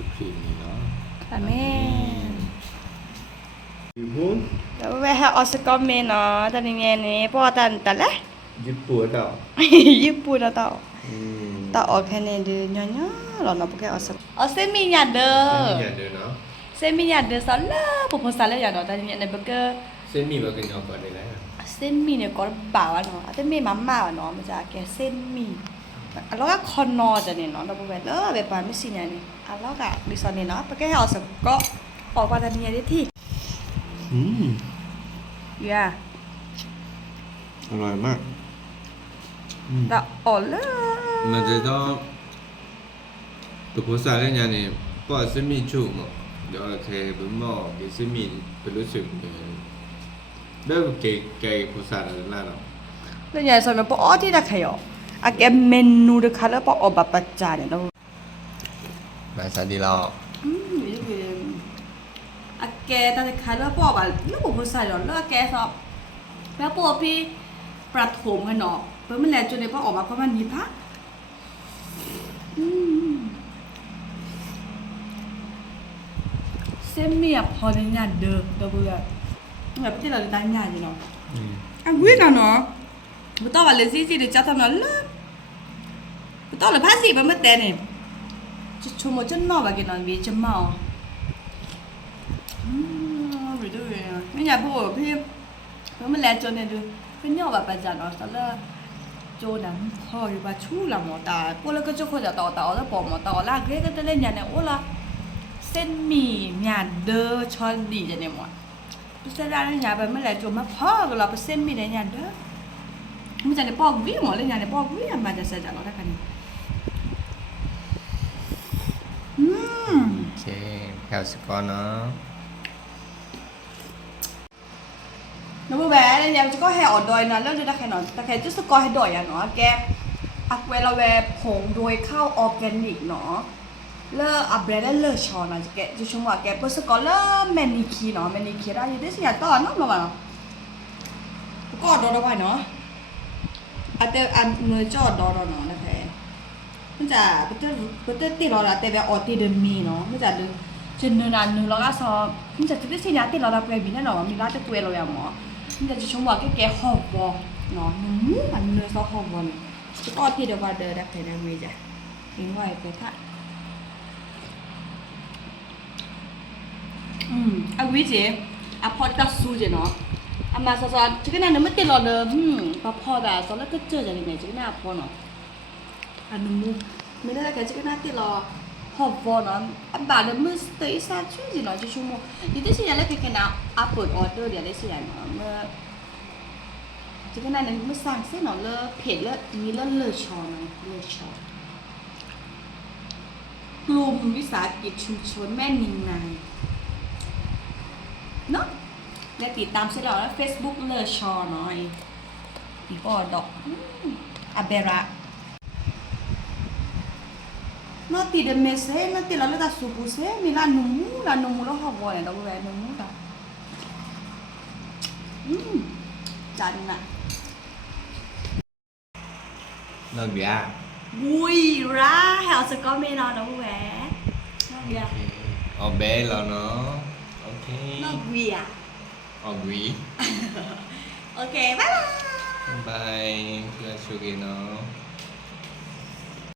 สุพรีมนี่เนาะ ค่ะแม่ ญี่ปุ่น แล้วแม่ให้ออสกอมเมเนาะตอนนี้นี่พ่อตันละ ญี่ปุ่นเจ้า ญี่ปุ่นนะต่อ อืม ต่อออกแค่นี้เดือนเนาะหรอเนาะพวกแกออสอ๋อเซมิญาเด้อ เส้นหมี่อย่างเดียวเนาะ เซมิญาเด้อซะละปุ๊บซะละอย่างเนาะตอนนี้ในเบเกอร์ เส้นหมี่มากินเอาก่อนเลยนะ เส้นหมี่เนี่ยก็บ่าวเนาะแต่เมมาม่าเนาะมันจะแกเส้นหมี่แล้วก็คอนอจะเนี่ยเนาะเราแบบแบบปานไม่สิเนี่ยนี่แล้วก็ดิซอนเนี่ยเนาะพวกแกให้ออสก็ออกมาตอนนี้ได้ที่ อืม yeah อร่อยมาก แต่อ๋อเลย มันจะต้องตัวภาษาเรื่องนี้ก็เส้นหมี่ชุบมั้งเดี๋ยวเคยเป็นหม้อกินเส้นหมี่เป็นรู้สึกเหมือนเริ่มเก๋ภาษาอะไรนั่นเนาะ แล้วเนี่ยสมัยปอที่ตะไคร้อะแกเมนูเดคาแล้วปอแบบปัจจาเนี่ยเรา ภาษาดีเรา อะแกตะไคร้แล้วปอแบบแล้วผมภาษาเนาะแล้วแกสอบแล้วปอพี่ประถมกันเนาะเพิ่นมันแลจนได้ปอออกมาประมาณนี้พะเส้นเมียพอได้งานเด้อเบื่อแบบที่เราได้งานอยู่เนาะอ่ะวิ่งอ่ะเนาะบ่ต้องว่าเลยสิเดี๋ยวจะทำเนาะล่ะบ่ต้องเลยภาษีมันบ่แต่นี่จะชมจะนอกว่ากินนอนวีจะเมาไปดูไม่อยากพูดพี่เพิ่นมันแลจนเนี่ยดูเพิ่นย่อแบบประจันเนาะซะละโจนังพออยู่ว่าชูละหมอตากูแล้วก็จะคนจะต่อแล้วปอหมอต่อลากเกก็จะเล่นอย่างเนี่ยโอ้ล่ะเส้นหมี่งานเด้อช้อนดีจะเนี่ยหมดพิจารณาเนี่ยไปเมื่อไหร่จมมาพ่อก็เราไปเส้นหมี่ได้งานเด้อมันจะได้ปอกวิ่งหมดเลยงานได้ปอกวิ่งมาจะเสร็จจากเราได้กันโอเคแถวสกอร์เนาะ nó bữa bé nên em chỉ có hè ở đồi nó lên ta khai nó ta khai chút có hay đồi à nó kẹ à quay là về phồng đồiข้าว organic เนาะเลออะเบรดเลอชอนะแกจะชมว่าแกเปิ้ลสกอเลอแมนิคีเนาะแมนิคีได้อยู่ได้สิอย่าต่อเนาะมาเนาะก็ดอได้เนาะอะแต่อันเนื้อจอดอเนาะนะแท้มันจะเปิ้ลติดเราละแต่แบบออติเดมีเนาะมันจะดึงจนเนื้อนั้นเนื้อเราก็ซอมันจะได้สิอย่าติดเราละไปบินแน่นอนมีร้านจะตัวเราอย่างหมอมันจะชมว่าแกหอบบอเนาะนุ่มมันเนื้อซอหอบบอก็ที่เดียวกันเดินได้ไปได้มีจ้ะทิ้งไว้ไปค่ะอะวิจิอะพอดกัสซูเจเนาะอะมาซอจิกันน่ะไม่ติดหรอกเด้อพอพอได้ซอแล้วก็เจอจังได๋จิกันน่ะพอเนาะอันนู้ไม่ได้ก็จิกันน่ะติดหรอหอบบอเนาะอะบาดมื้อสเตย์ซาชูจิเนาะจิชั่วโมงดิสิยาเลยไปกันน่ะอะเปิดออเดอร์เดี๋ยวได้สิเนาะเมื่อจิกันน่ะมื้อสั่งเส้นเนาะเลเพจเลมีเลชอเนาะเลชอกลุ่มวิสาหกิจชุมชนแม่นิงนางเนาะและติดตามเสร็จแล้วนะ Facebook เลอชอหน่อยอีกอดอกอาเบระนอติเดเมเซนอติลาเลตาซูปุเซมีลานุมูแล้วฮาวเนี่ยดอกแวนุมูตาจันน่ะ นอกเบียร์ บุยราเฮาสก็ไม่นอนดอกแวน้องเบีย ออกเบย์แล้วเนาะโอเค น้องเบีย ออกวี โอเคบ๊ายบาย บายเพื่อนชูกินเนาะ